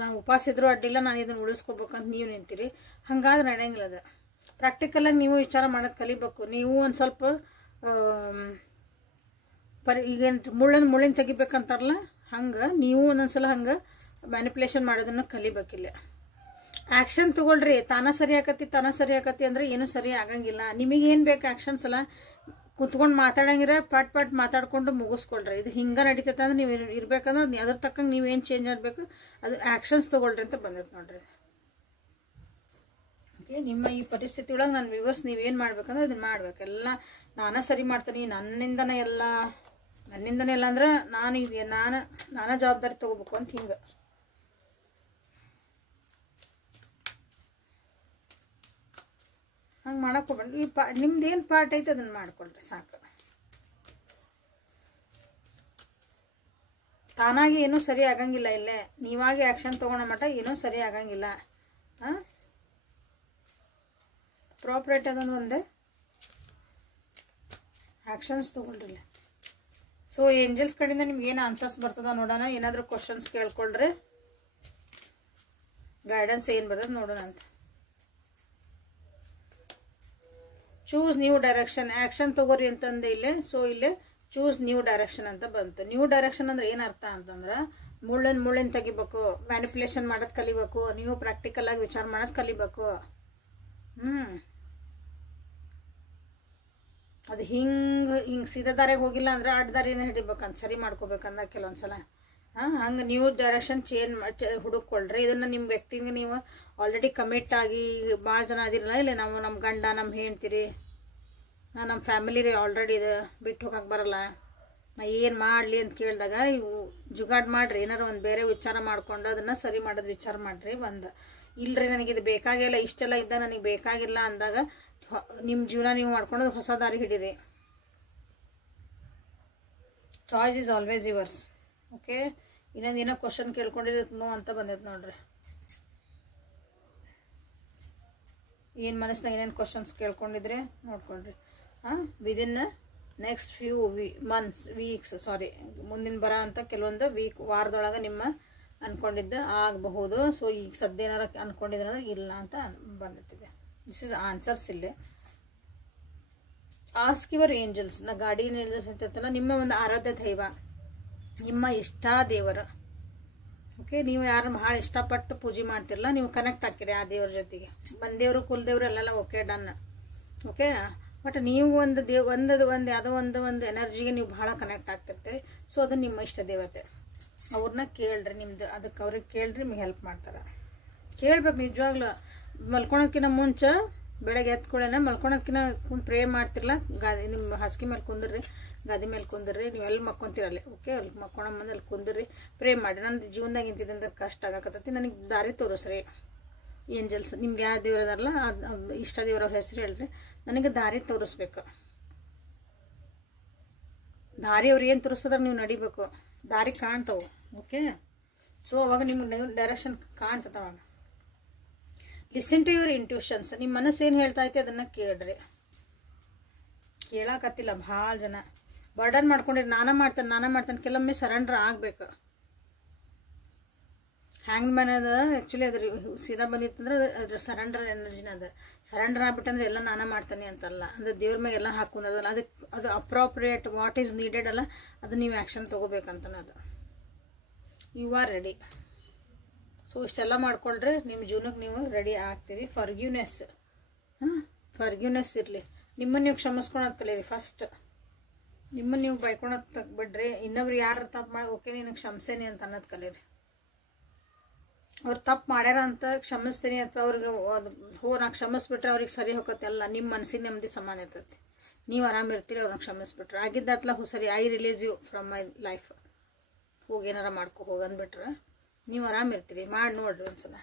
ನಾನು ಉಪವಾಸ ಇದ್ರೂ ಅಡ್ಡಿಲ್ಲ, ನಾನು ಇದನ್ನು ಉಳಿಸ್ಕೋಬೇಕಂತ ನೀವು ನಿಂತೀರಿ. ಹಂಗಾದ್ರೆ ನಡೆಯಂಗಿಲ್ಲ. ಅದು ಪ್ರಾಕ್ಟಿಕಲಾಗಿ ನೀವು ವಿಚಾರ ಮಾಡೋದು ಕಲಿಬೇಕು. ನೀವು ಒಂದು ಸ್ವಲ್ಪ ಈಗೇನು ಮುಳ್ಳಿನ ತೆಗಿಬೇಕಂತಾರಲ್ಲ ಹಂಗೆ ನೀವು ಒಂದೊಂದ್ಸಲ ಹಂಗೆ ಮ್ಯಾನಿಪ್ಯುಲೇಷನ್ ಮಾಡೋದನ್ನು ಕಲಿಬೇಕಿಲ್ಲ. ಆ್ಯಕ್ಷನ್ ತೊಗೊಳ್ರಿ. ತಾನ ಸರಿ ಆಕತಿ ಅಂದ್ರೆ ಏನೂ ಸರಿ ಆಗಂಗಿಲ್ಲ. ನಿಮಗೇನು ಬೇಕು ಆ್ಯಕ್ಷನ್ಸ್ ಎಲ್ಲ ಕುತ್ಕೊಂಡು ಮಾತಾಡಂಗಿರ ಪಟ್ ಮಾತಾಡ್ಕೊಂಡು ಮುಗಿಸ್ಕೊಳ್ರಿ. ಇದು ಹಿಂಗೆ ನಡೀತೈತೆ ಅಂದ್ರೆ ನೀವು ಇರ್ಬೇಕಂದ್ರೆ ಅದ್ರ ತಕ್ಕಂಗೆ ನೀವೇನು ಚೇಂಜ್ ಆಗಬೇಕು ಅದು ಆ್ಯಕ್ಷನ್ಸ್ ತೊಗೊಳ್ರಿ ಅಂತ ಬಂದೈತೆ ನೋಡ್ರಿ. ಓಕೆ, ನಿಮ್ಮ ಈ ಪರಿಸ್ಥಿತಿ ಒಳಗೆ ನನ್ನ ವ್ಯೂವರ್ಸ್ ನೀವೇನು ಮಾಡ್ಬೇಕಂದ್ರೆ ಅದನ್ನ ಮಾಡ್ಬೇಕು. ಎಲ್ಲ ನಾನೇ ಸರಿ ಮಾಡ್ತೀನಿ, ನನ್ನಿಂದನೇ ಎಲ್ಲ ಅಂದ್ರೆ ನಾನೇ ಜವಾಬ್ದಾರಿ ತೊಗೋಬೇಕು ಅಂತ ಹಿಂಗೆ. ಹಂಗೆ ಮಾಡಕ್ಕೆ ಹೋಗ್ಬೇಡ್ರಿ. ನಿಮ್ದು ಏನು ಪಾರ್ಟ್ ಐತೆ ಅದನ್ನು ಮಾಡ್ಕೊಳ್ರಿ ಸಾಕು. ತಾನಾಗಿ ಏನೂ ಸರಿ ಆಗಂಗಿಲ್ಲ. ಇಲ್ಲೇ ನೀವಾಗಿ ಆ್ಯಕ್ಷನ್ ತೊಗೊಳೋ ಮಟ್ಟ ಏನೂ ಸರಿ ಆಗಂಗಿಲ್ಲ. ಪ್ರಾಪರೇಟ್ ಅದೊಂದು ಒಂದೇ ಆ್ಯಕ್ಷನ್ಸ್ ತೊಗೊಳ್ರಿ. ಸೊ ಏಂಜಲ್ಸ್ ಕಡೆಯಿಂದ ನಿಮ್ಗೆ ಏನು ಆನ್ಸರ್ಸ್ ಬರ್ತದ ನೋಡೋಣ. ಏನಾದರೂ ಕ್ವಶನ್ಸ್ ಕೇಳ್ಕೊಳ್ರಿ, ಗೈಡೆನ್ಸ್ ಏನು ಬರ್ತದೆ ನೋಡೋಣ ಅಂತ. ಚೂಸ್ ನ್ಯೂ ಡೈರೆಕ್ಷನ್, ಆ್ಯಕ್ಷನ್ ತೊಗೋರಿ ಅಂತಂದೆ ಇಲ್ಲೇ. ಸೊ ಇಲ್ಲೇ ಚೂಸ್ ನ್ಯೂ ಡೈರೆಕ್ಷನ್ ಅಂತ ಬಂತು. ನ್ಯೂ ಡೈರೆಕ್ಷನ್ ಅಂದ್ರೆ ಏನು ಅರ್ಥ ಅಂತಂದ್ರೆ ಮುಳ್ಳಿನ ತೆಗಿಬೇಕು, ಮ್ಯಾನಿಪ್ಯುಲೇಷನ್ ಮಾಡೋದು ಕಲಿಬೇಕು, ನೀವು ಪ್ರಾಕ್ಟಿಕಲ್ ಆಗಿ ವಿಚಾರ ಮಾಡೋದು ಕಲಿಬೇಕು. ಅದು ಹಿಂಗೆ ಸೀದಾ ದಾರಿಗೆ ಹೋಗಿಲ್ಲ ಅಂದ್ರೆ ಅಡ್ಡ ದಾರಿನ ಹಿಡಿಬೇಕಂತ ಸರಿ ಮಾಡ್ಕೋಬೇಕಂದ ಕೆಲವೊಂದ್ಸಲ. ಹಂಗೆ ನ್ಯೂ ಡೈರೆಕ್ಷನ್ ಹುಡುಕೊಳ್ರಿ. ಇದನ್ನು ನಿಮ್ಮ ವ್ಯಕ್ತಿಗೆ ನೀವು ಆಲ್ರೆಡಿ ಕಮಿಟ್ ಆಗಿ ಭಾಳ ಜನ ಅದಿರಲ್ಲ, ಇಲ್ಲ ನಾವು ನಮ್ಮ ಗಂಡ ನಮ್ಮ ಹೆಂಡ್ತಿರಿ ನಮ್ಮ ಫ್ಯಾಮಿಲಿ ರೀ ಆಲ್ರೆಡಿ ಇದು ಬಿಟ್ಟು ಹೋಗಕ್ಕೆ ಬರಲ್ಲ, ನಾ ಏನು ಮಾಡಲಿ ಅಂತ ಕೇಳಿದಾಗ ಇವು ಜುಗಾಡ್ ಮಾಡಿರಿ. ಏನಾರು ಒಂದು ಬೇರೆ ವಿಚಾರ ಮಾಡ್ಕೊಂಡು ಅದನ್ನು ಸರಿ ಮಾಡೋದು ವಿಚಾರ ಮಾಡಿರಿ. ಇಲ್ಲರಿ ನನಗಿದು ಬೇಕಾಗಿಲ್ಲ, ಇಷ್ಟೆಲ್ಲ ಇದ್ದ ನನಗೆ ಬೇಕಾಗಿಲ್ಲ ಅಂದಾಗ ನಿಮ್ಮ ಜೀವನ ನೀವು ಮಾಡ್ಕೊಂಡು ಹೊಸ ದಾರಿ ಹಿಡೀರಿ. Choice is always yours. Okay, ಇನ್ನೊಂದು ಏನೋ ಕ್ವಶನ್ ಕೇಳ್ಕೊಂಡಿರೋದು ನೋ ಅಂತ ಬಂದೈತೆ ನೋಡ್ರಿ. ಏನು ಮನಸ್ಸಿನಾಗ ಏನೇನು ಕ್ವಶನ್ಸ್ ಕೇಳ್ಕೊಂಡಿದ್ರೆ ನೋಡ್ಕೊಳ್ರಿ. ವಿದಿನ್ ನೆಕ್ಸ್ಟ್ ಫ್ಯೂ ವೀಕ್ಸ್ ಮುಂದಿನ ಬರೋ ಅಂತ ಕೆಲವೊಂದು ವಾರದೊಳಗೆ ನಿಮ್ಮ ಅಂದ್ಕೊಂಡಿದ್ದು ಆಗಬಹುದು. ಸೊ ಈಗ ಸದ್ಯ ಏನಾರ ಅಂದ್ಕೊಂಡಿದ್ರೆ ಅಂದ್ರೆ ಇಲ್ಲ ಅಂತ ಬಂದಿದೆ. ದಿಸ್ ಇಸ್ ಆನ್ಸರ್ಸ್ ಇಲ್ಲೇ. Ask your angels. Guardian angels ಅಂತಿರ್ತಲ್ಲ, ನಿಮ್ಮ ಒಂದು ಆರಾಧ್ಯ ದೈವ, ನಿಮ್ಮ ಇಷ್ಟ ದೇವರು. ಓಕೆ, ನೀವು ಯಾರು ಭಾಳ ಇಷ್ಟಪಟ್ಟು ಪೂಜೆ ಮಾಡ್ತಿರಲ್ಲ, ನೀವು ಕನೆಕ್ಟ್ ಆಗ್ತೀರಿ ಆ ದೇವ್ರ ಜೊತೆಗೆ. ಬಂದೇವರು ಕುಲದೇವ್ರು ಎಲ್ಲೆಲ್ಲ ಓಕೆ ಡನ್. ಓಕೆ, ಬಟ್ ನೀವು ಒಂದು ಯಾವುದೋ ಒಂದು ಎನರ್ಜಿಗೆ ನೀವು ಭಾಳ ಕನೆಕ್ಟ್ ಆಗ್ತಿರ್ತೀರಿ. ಸೊ ಅದು ನಿಮ್ಮ ಇಷ್ಟ ದೇವತೆ. ಅವ್ರನ್ನ ಕೇಳ್ರಿ, ನಿಮ್ದು ಅದಕ್ಕೆ ಅವ್ರಿಗೆ ಕೇಳ್ರಿ, ನಿಮ್ಗೆ ಹೆಲ್ಪ್ ಮಾಡ್ತಾರೆ. ಕೇಳ್ಬೇಕು ನಿಜವಾಗ್ಲೂ. ಮಲ್ಕೊಳೋಕ್ಕಿಂತ ಮುಂಚೆ ಬೆಳಗ್ಗೆ ಎತ್ಕೊಳ್ಳೋಣ ಮಲ್ಕೊಳೋಕ್ಕಿಂತ ಪ್ರೇ ಮಾಡ್ತಿರಲ್ಲ, ನಿಮ್ಮ ಹಾಸಿಗೆ ಮೇಲೆ ಕುಂದ್ರಿ, ಗಾದಿ ಮೇಲೆ ಕುಂದ್ರಿ, ನೀವು ಎಲ್ಲಿ ಮಕ್ಕೊಂತೀರಲ್ಲಿ. ಓಕೆ, ಅಲ್ಲಿ ಮಕ್ಕೊಳೋ ಮುಂದೆ ಅಲ್ಲಿ ಕುಂದ್ರಿ, ಪ್ರೇ ಮಾಡಿ. ನನ್ನ ಜೀವನದಾಗ ಇಂತಿದ್ದಂತ ಕಷ್ಟ ಆಗಕತ್ತೈತಿ, ನನಗೆ ದಾರಿ ತೋರಿಸ್ರಿ ಏಂಜಲ್ಸ್. ನಿಮ್ಗೆ ಯಾವ ದೇವ್ರು ಅದಾರಲ್ಲ ಇಷ್ಟ ದೇವ್ರವ್ರ ಹೆಸರು ಹೇಳ್ರಿ, ನನಗೆ ದಾರಿ ತೋರಿಸ್ಬೇಕು. ದಾರಿ ಅವ್ರು ಏನು ತೋರಿಸ್ತದ್ರ ನೀವು ನಡಿಬೇಕು. ದಾರಿ ಕಾಣ್ತಾವೆ. ಓಕೆ, ಸೊ ಅವಾಗ ನಿಮ್ಗೆ ಡೈರೆಕ್ಷನ್ ಕಾಣ್ತದ. ಅವಾಗ ಲಿಸನ್ ಟು ಯುವರ್ ಇಂಟ್ಯೂಷನ್ಸ್. ನಿಮ್ಮ ಮನಸ್ಸು ಏನು ಹೇಳ್ತಾ ಐತೆ ಅದನ್ನು ಕೇಳ್ರಿ. ಕೇಳಾಕತ್ತಿಲ್ಲ ಭಾಳ ಜನ, ಬರ್ಡನ್ ಮಾಡ್ಕೊಂಡಿರಿ. ನಾನೇ ಮಾಡ್ತಾನೆ ಕೆಲವೊಮ್ಮೆ ಸರೆಂಡರ್ ಆಗಬೇಕು. ಹ್ಯಾಂಗ್ ಮ್ಯಾನ್ ಅದ ಆ್ಯಕ್ಚುಲಿ ಅದ್ರ ಸೀದಾ ಬಂದಿತ್ತಂದ್ರೆ ಅದ್ರ ಸರೆಂಡರ್ ಎನರ್ಜಿನ ಅದ. ಸರೆಂಡರ್ ಆಗ್ಬಿಟ್ಟಂದ್ರೆ ಎಲ್ಲ ನಾನೇ ಮಾಡ್ತಾನೆ ಅಂತಲ್ಲ, ಅಂದ್ರೆ ದೇವ್ರ ಮೇಲೆ ಎಲ್ಲ ಹಾಕೊಂಡದಲ್ಲ, ಅದು ಅಪ್ರಾಪ್ರಿಯೇಟ್ ವಾಟ್ ಈಸ್ ನೀಡೆಡ್ ಅಲ್ಲ, ಅದು ನೀವು ಆ್ಯಕ್ಷನ್ ತೊಗೋಬೇಕಂತನ ಅದು. You are ready. ಸೊ ಇಷ್ಟೆಲ್ಲ ಮಾಡ್ಕೊಳ್ರಿ, ನಿಮ್ಮ ಜೀವನಕ್ಕೆ ನೀವು ರೆಡಿ ಆಗ್ತೀರಿ. ಫರ್ಗ್ಯೂನೆಸ್, ಫರ್ಗ್ಯೂನೆಸ್ ಇರಲಿ. ನಿಮ್ಮನ್ನು ನೀವು ಕ್ಷಮಿಸ್ಕೊಳೋದು ಕಲೀರಿ ಫಸ್ಟ್. ನಿಮ್ಮನ್ನು ನೀವು ಬೈಕೊಳೋದು ತಗ್ಬಿಡ್ರಿ. ಇನ್ನೊಬ್ರು ಯಾರು ತಪ್ಪು ಮಾಡಿ ಓಕೆ ನೀನು ಕ್ಷಮಿಸೇನಿ ಅಂತ ಅನ್ನೋದು ಕಲೀರಿ. ಅವ್ರು ತಪ್ಪು ಮಾಡ್ಯಾರ ಅಂತ ಕ್ಷಮಿಸ್ತೀನಿ ಅಥವಾ ಅವ್ರಿಗೆ ನಾ ಕ್ಷಮಿಸ್ಬಿಟ್ರೆ ಅವ್ರಿಗೆ ಸರಿ ಹೋಗತ್ತೆ ಅಲ್ಲ, ನಿಮ್ಮ ಮನಸ್ಸಿನ ನೆಮ್ಮದಿ ಸಮಾನ ಇರ್ತೈತಿ. ನೀವು ಆರಾಮಿರ್ತೀರಿ ಅವ್ರನ್ನ ಕ್ಷಮಿಸ್ಬಿಟ್ರೆ. ಆಗಿದ್ದಾತ್ಲ ಸರಿ, I release you from my life, ಹೋಗಿ ಏನಾರ ಮಾಡ್ಕೊ ಹೋಗಂದ್ಬಿಟ್ರೆ ನೀವು ಆರಾಮಿರ್ತೀರಿ. ಮಾಡಿ ನೋಡ್ರಿ ಒಂದ್ಸಲ.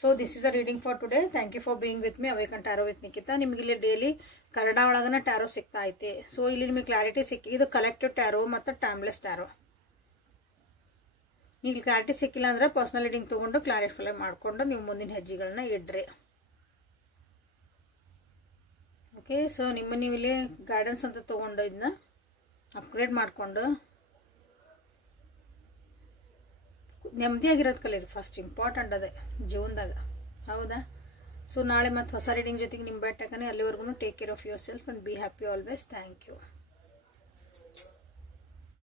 So this is a reading for today. Thank you for being with me awaken tarot with Nikhita. ನಿಮ್ಗೆ ಇಲ್ಲಿ ಡೈಲಿ ಕನ್ನಡ ಒಳಗನ ಟ್ಯಾರೋ ಸಿಗ್ತಾ ಐತಿ. ಸೊ ಇಲ್ಲಿ ನಿಮಗೆ ಕ್ಲಾರಿಟಿ ಸಿಕ್ಕಿ, ಇದು ಕಲೆಕ್ಟಿವ್ ಟ್ಯಾರೋ ಮತ್ತು ಟೈಮ್ಲೆಸ್ ಟ್ಯಾರೋ. ಈಗ ಕ್ಲಾರಿಟಿ ಸಿಕ್ಕಿಲ್ಲ ಅಂದ್ರೆ ಪರ್ಸ್ನಲ್ ರೀಡಿಂಗ್ ತೊಗೊಂಡು ಕ್ಲಾರಿಫೈ ಮಾಡಿಕೊಂಡು ನೀವು ಮುಂದಿನ ಹೆಜ್ಜೆಗಳನ್ನ ಇಡ್ರಿ. ಓಕೆ, ಸೊ ನಿಮ್ಮ ನೀವು ಇಲ್ಲಿ ಗೈಡೆನ್ಸ್ ಅಂತ ತೊಗೊಂಡು ಇದನ್ನ ಅಪ್ಗ್ರೇಡ್ ಮಾಡಿಕೊಂಡು ನೆಮ್ಮದಿಯಾಗಿರೋದು ಕಲೀರಿ ಫಸ್ಟ್. ಇಂಪಾರ್ಟೆಂಟ್ ಅದೇ ಜೀವನದಾಗ, ಹೌದಾ? ಸೊ ನಾಳೆ ಮತ್ತು ಹೊಸ ರೀಡಿಂಗ್ ಜೊತೆಗೆ ನಿಮ್ಮ ಭೇಟಿ. ಅಲ್ಲಿವರೆಗೂ take care of yourself and be happy always. Thank you.